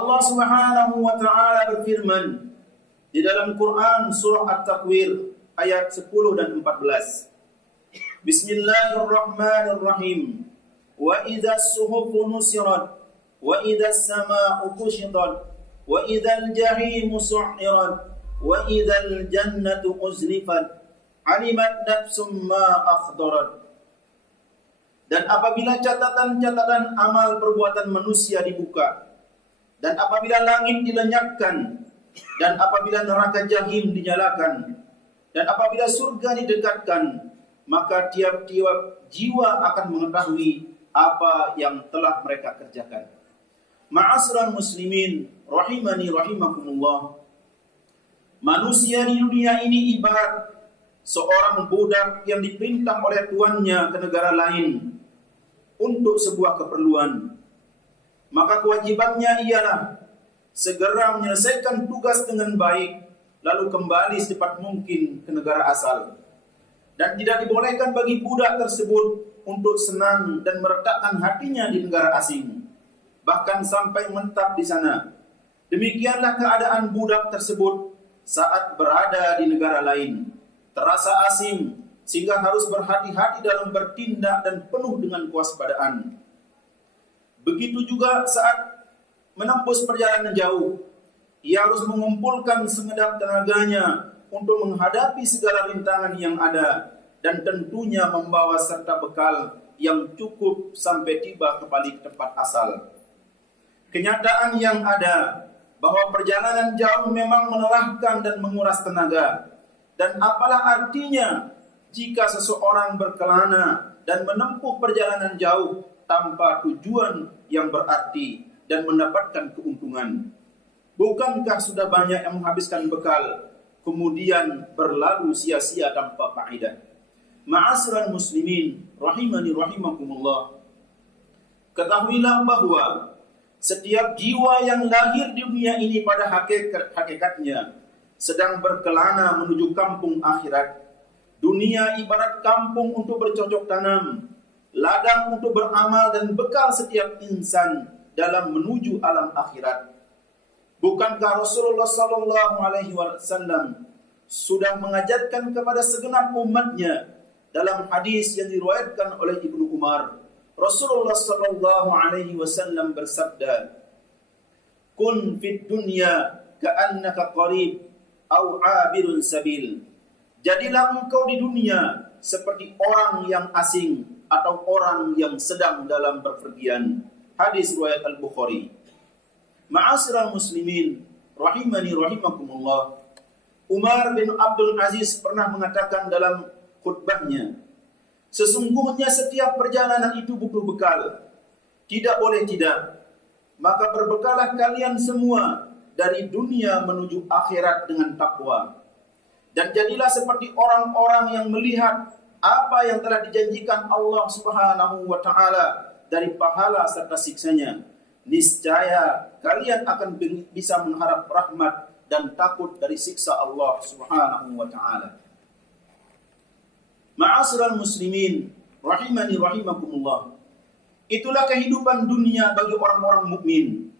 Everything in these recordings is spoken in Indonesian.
Allah Subhanahu wa taala berfirman di dalam Quran surah At-Takwir ayat 10 dan 14. Bismillahirrahmanirrahim. Wa idzas suhufu nusirat wa idzas samaa'u kushitat wa idzal jahimu su'irat wa idzal jannatu uzlifat alimat nafsum ma akhdarat. Dan apabila catatan-catatan amal perbuatan manusia dibuka, dan apabila langit dilenyapkan, dan apabila neraka jahim dinyalakan, dan apabila surga didekatkan, maka tiap-tiap jiwa akan mengetahui apa yang telah mereka kerjakan. Ma'asyiral muslimin rahimani rahimakumullah. Manusia di dunia ini ibarat seorang budak yang diperintah oleh tuannya ke negara lain untuk sebuah keperluan. Maka kewajibannya ialah segera menyelesaikan tugas dengan baik, lalu kembali secepat mungkin ke negara asal. Dan tidak dibolehkan bagi budak tersebut untuk senang dan meletakkan hatinya di negara asing, bahkan sampai menetap di sana. Demikianlah keadaan budak tersebut saat berada di negara lain, terasa asing, sehingga harus berhati-hati dalam bertindak dan penuh dengan kewaspadaan. Begitu juga saat menempuh perjalanan jauh, ia harus mengumpulkan segenap tenaganya untuk menghadapi segala rintangan yang ada, dan tentunya membawa serta bekal yang cukup sampai tiba kembali ke tempat asal. Kenyataan yang ada bahwa perjalanan jauh memang melelahkan dan menguras tenaga, dan apalah artinya jika seseorang berkelana dan menempuh perjalanan jauh tanpa tujuan yang berarti dan mendapatkan keuntungan. Bukankah sudah banyak yang menghabiskan bekal kemudian berlalu sia-sia tanpa faedah? Ma'asyiral muslimin rahimani rahimakumullah. Ketahuilah bahwa setiap jiwa yang lahir di dunia ini pada hakikatnya sedang berkelana menuju kampung akhirat. Dunia ibarat kampung untuk bercocok tanam, ladang untuk beramal dan bekal setiap insan dalam menuju alam akhirat. Bukankah Rasulullah sallallahu alaihi wasallam sudah mengajarkan kepada segenap umatnya dalam hadis yang diriwayatkan oleh Ibnu Umar? Rasulullah sallallahu alaihi wasallam bersabda, "Kun fid dunya ka'annaka qarib aw 'abirun sabil." Jadilah engkau di dunia seperti orang yang asing atau orang yang sedang dalam bepergian. Hadis riwayat Al-Bukhari. Ma'asyiral muslimin rahimani rahimakumullah. Umar bin Abdul Aziz pernah mengatakan dalam khutbahnya, sesungguhnya setiap perjalanan itu butuh bekal. Tidak boleh tidak. Maka berbekalah kalian semua dari dunia menuju akhirat dengan takwa. Dan jadilah seperti orang-orang yang melihat apa yang telah dijanjikan Allah Subhanahu wa taala dari pahala serta siksanya. Niscaya kalian akan bisa mengharap rahmat dan takut dari siksa Allah Subhanahu wa taala. Ma'asyiral muslimin rahimani rahimakumullah. Itulah kehidupan dunia bagi orang-orang mukmin.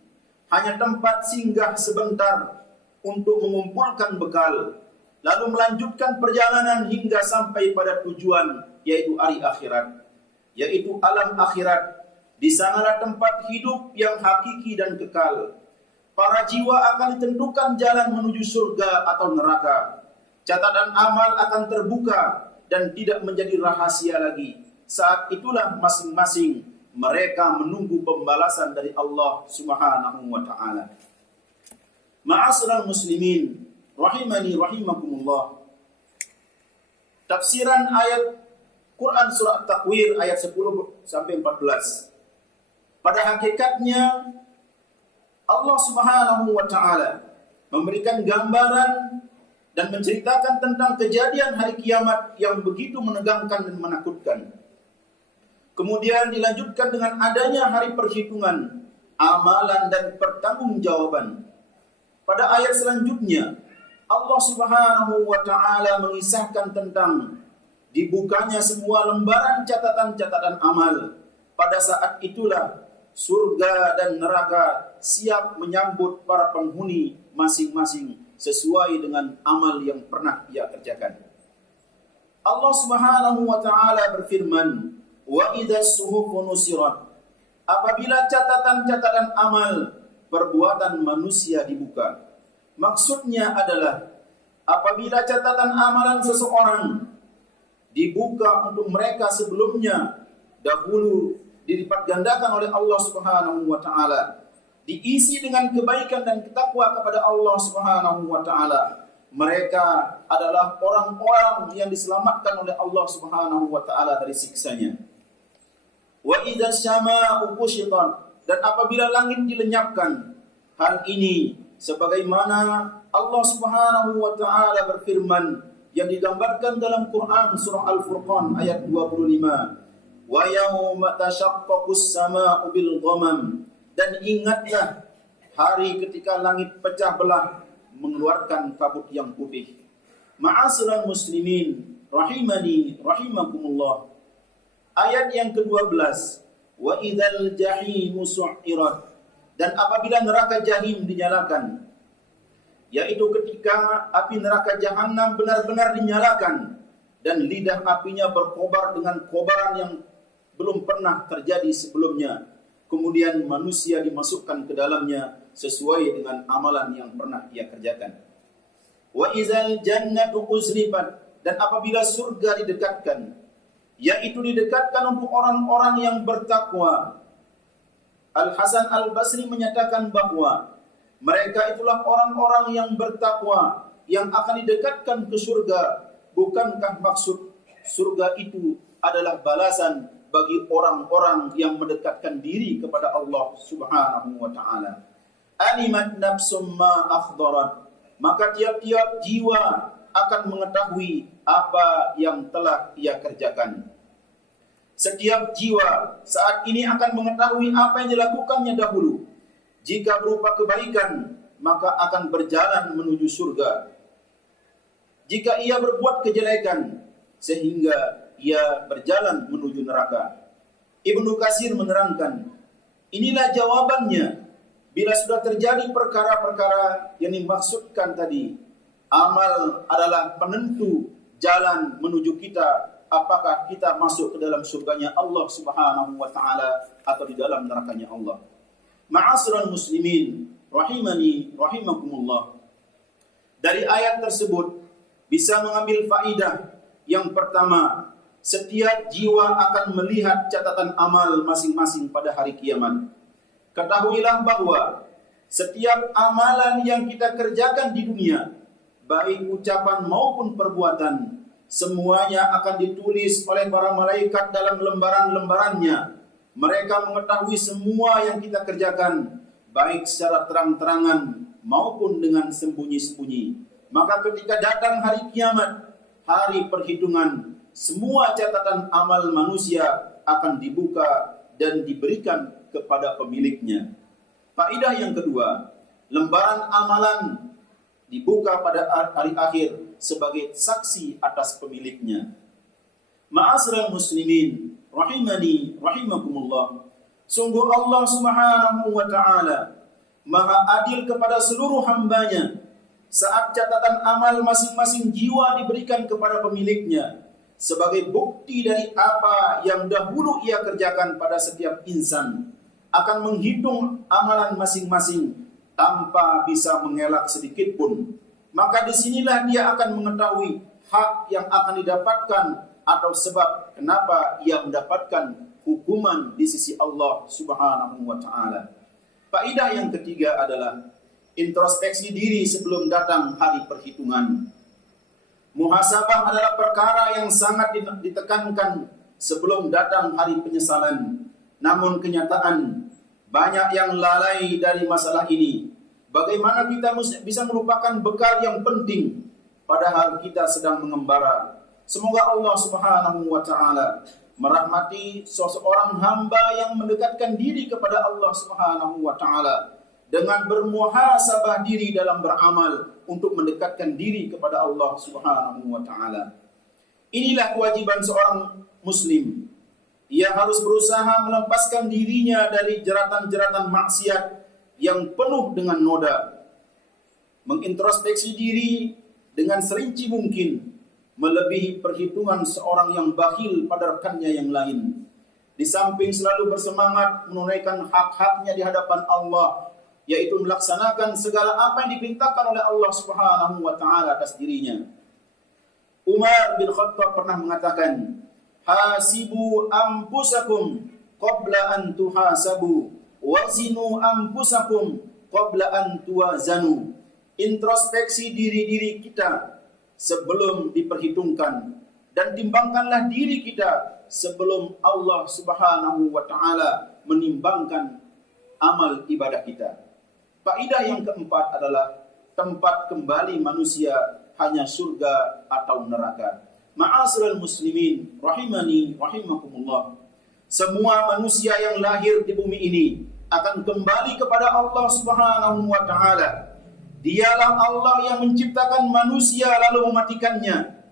Hanya tempat singgah sebentar untuk mengumpulkan bekal, lalu melanjutkan perjalanan hingga sampai pada tujuan, yaitu hari akhirat, yaitu alam akhirat. Di sanalah tempat hidup yang hakiki dan kekal. Para jiwa akan ditentukan jalan menuju surga atau neraka. Catatan amal akan terbuka dan tidak menjadi rahasia lagi. Saat itulah masing-masing mereka menunggu pembalasan dari Allah Subhanahu wa taala. Ma'asyiral muslimin rahimani rahimakumullah. Tafsiran ayat Quran surah At-Takwir ayat 10 sampai 14. Pada hakikatnya Allah Subhanahu wa taala memberikan gambaran dan menceritakan tentang kejadian hari kiamat yang begitu menegangkan dan menakutkan. Kemudian dilanjutkan dengan adanya hari perhitungan, amalan dan pertanggungjawaban. Pada ayat selanjutnya Allah Subhanahu wa taala mengisahkan tentang dibukanya semua lembaran catatan-catatan amal. Pada saat itulah surga dan neraka siap menyambut para penghuni masing-masing sesuai dengan amal yang pernah ia kerjakan. Allah Subhanahu wa taala berfirman, "Wa idzas suhufu nusirat." Apabila catatan-catatan amal perbuatan manusia dibuka. Maksudnya adalah apabila catatan amalan seseorang dibuka untuk mereka sebelumnya dahulu dilipat gandakan oleh Allah Subhanahu wa taala, diisi dengan kebaikan dan takwa kepada Allah Subhanahu wa taala, mereka adalah orang-orang yang diselamatkan oleh Allah Subhanahu wa taala dari siksanya. Wa idzas syama'u kushitat, dan apabila langit dilenyapkan. Hal ini sebagaimana Allah Subhanahu wa taala berfirman yang digambarkan dalam Quran surah Al-Furqan ayat 25. Wa yauma tashaqqaqus sama'u bil ghamam, dan ingatlah hari ketika langit pecah belah mengeluarkan kabut yang putih. Ma'asyiral muslimin rahimani rahimakumullah. Ayat yang ke-12, wa idzal jahimu su'irat, dan apabila neraka jahim dinyalakan, yaitu ketika api neraka jahanam benar-benar dinyalakan dan lidah apinya berkobar dengan kobaran yang belum pernah terjadi sebelumnya, kemudian manusia dimasukkan ke dalamnya sesuai dengan amalan yang pernah ia kerjakan. Wa idzal jannatu uzlifat, dan apabila surga didekatkan, yaitu didekatkan untuk orang-orang yang bertakwa. Al-Hasan Al-Basri menyatakan bahwa mereka itulah orang-orang yang bertakwa yang akan didekatkan ke surga. Bukankah maksud surga itu adalah balasan bagi orang-orang yang mendekatkan diri kepada Allah Subhanahu wa taala? Alimat nafsum ma akhdarat, maka tiap-tiap jiwa akan mengetahui apa yang telah ia kerjakan. Setiap jiwa saat ini akan mengetahui apa yang dilakukannya dahulu. Jika berupa kebaikan, maka akan berjalan menuju surga. Jika ia berbuat kejelekan, sehingga ia berjalan menuju neraka. Ibnu Katsir menerangkan, inilah jawabannya bila sudah terjadi perkara-perkara yang dimaksudkan tadi. Amal adalah penentu jalan menuju kita, apakah kita masuk ke dalam surganya Allah Subhanahu wa taala atau di dalam nerakanya Allah. Ma'asyiral muslimin rahimani rahimakumullah. Dari ayat tersebut bisa mengambil faidah yang pertama, setiap jiwa akan melihat catatan amal masing-masing pada hari kiamat. Ketahuilah bahwa setiap amalan yang kita kerjakan di dunia, baik ucapan maupun perbuatan, semuanya akan ditulis oleh para malaikat dalam lembaran-lembarannya. Mereka mengetahui semua yang kita kerjakan, baik secara terang-terangan maupun dengan sembunyi-sembunyi. Maka ketika datang hari kiamat, hari perhitungan, semua catatan amal manusia akan dibuka dan diberikan kepada pemiliknya. Faedah yang kedua, lembaran amalan dibuka pada hari akhir sebagai saksi atas pemiliknya. Ma'asyiral muslimin rahimani rahimakumullah. Sungguh Allah Subhanahu wa taala Maha adil kepada seluruh hambanya. Saat catatan amal masing-masing jiwa diberikan kepada pemiliknya sebagai bukti dari apa yang dahulu ia kerjakan pada setiap insan, akan menghitung amalan masing-masing tanpa bisa mengelak sedikit pun. Maka disinilah dia akan mengetahui hak yang akan didapatkan atau sebab kenapa ia mendapatkan hukuman di sisi Allah Subhanahu wa taala. Faedah yang ketiga adalah introspeksi diri sebelum datang hari perhitungan. Muhasabah adalah perkara yang sangat ditekankan sebelum datang hari penyesalan. Namun kenyataan banyak yang lalai dari masalah ini. Bagaimana kita bisa merupakan bekal yang penting padahal kita sedang mengembara. Semoga Allah Subhanahu wa taala merahmati seseorang hamba yang mendekatkan diri kepada Allah Subhanahu wa taala dengan bermuhasabah diri dalam beramal untuk mendekatkan diri kepada Allah Subhanahu wa taala. Inilah kewajiban seorang muslim Ia harus berusaha melepaskan dirinya dari jeratan-jeratan maksiat yang penuh dengan noda. Mengintrospeksi diri dengan serinci mungkin, melebihi perhitungan seorang yang bakhil pada rekannya yang lain. Di samping selalu bersemangat menunaikan hak-haknya di hadapan Allah, yaitu melaksanakan segala apa yang diperintahkan oleh Allah Subhanahu wa taala atas dirinya. Umar bin Khattab pernah mengatakan, "Hasibu anfusakum qabla an tuhasabu, wazinu anfusakum qabla an tuwazanu." Introspeksi diri-diri kita sebelum diperhitungkan, dan timbangkanlah diri kita sebelum Allah Subhanahu wa taala menimbangkan amal ibadah kita. Faedah yang keempat adalah tempat kembali manusia hanya surga atau neraka. Ma'asyiral muslimin rahimani rahimakumullah. Semua manusia yang lahir di bumi ini akan kembali kepada Allah Subhanahu wa taala. Dialah Allah yang menciptakan manusia lalu mematikannya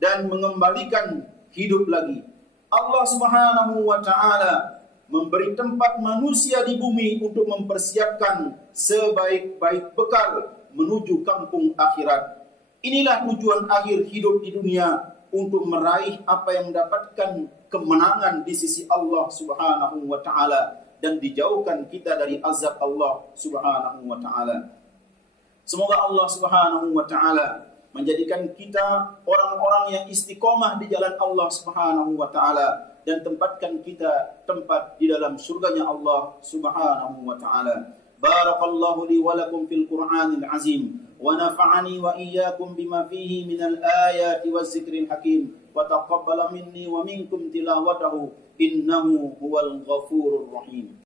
dan mengembalikan hidup lagi. Allah Subhanahu wa taala memberi tempat manusia di bumi untuk mempersiapkan sebaik-baik bekal menuju kampung akhirat. Inilah tujuan akhir hidup di dunia, untuk meraih apa yang mendapatkan kemenangan di sisi Allah Subhanahu wa taala dan dijauhkan kita dari azab Allah Subhanahu wa taala. Semoga Allah Subhanahu wa taala menjadikan kita orang-orang yang istiqomah di jalan Allah Subhanahu wa taala dan tempatkan kita tempat di dalam surganya Allah Subhanahu wa taala. Barakallahu li wa lakum fil Qur'anil azim wa nafa'ani wa iyyakum bima fihi minal ayati waz zikril hakim wa taqabbala minni wa minkum tilawatahu innahu huwal ghafurur rahim.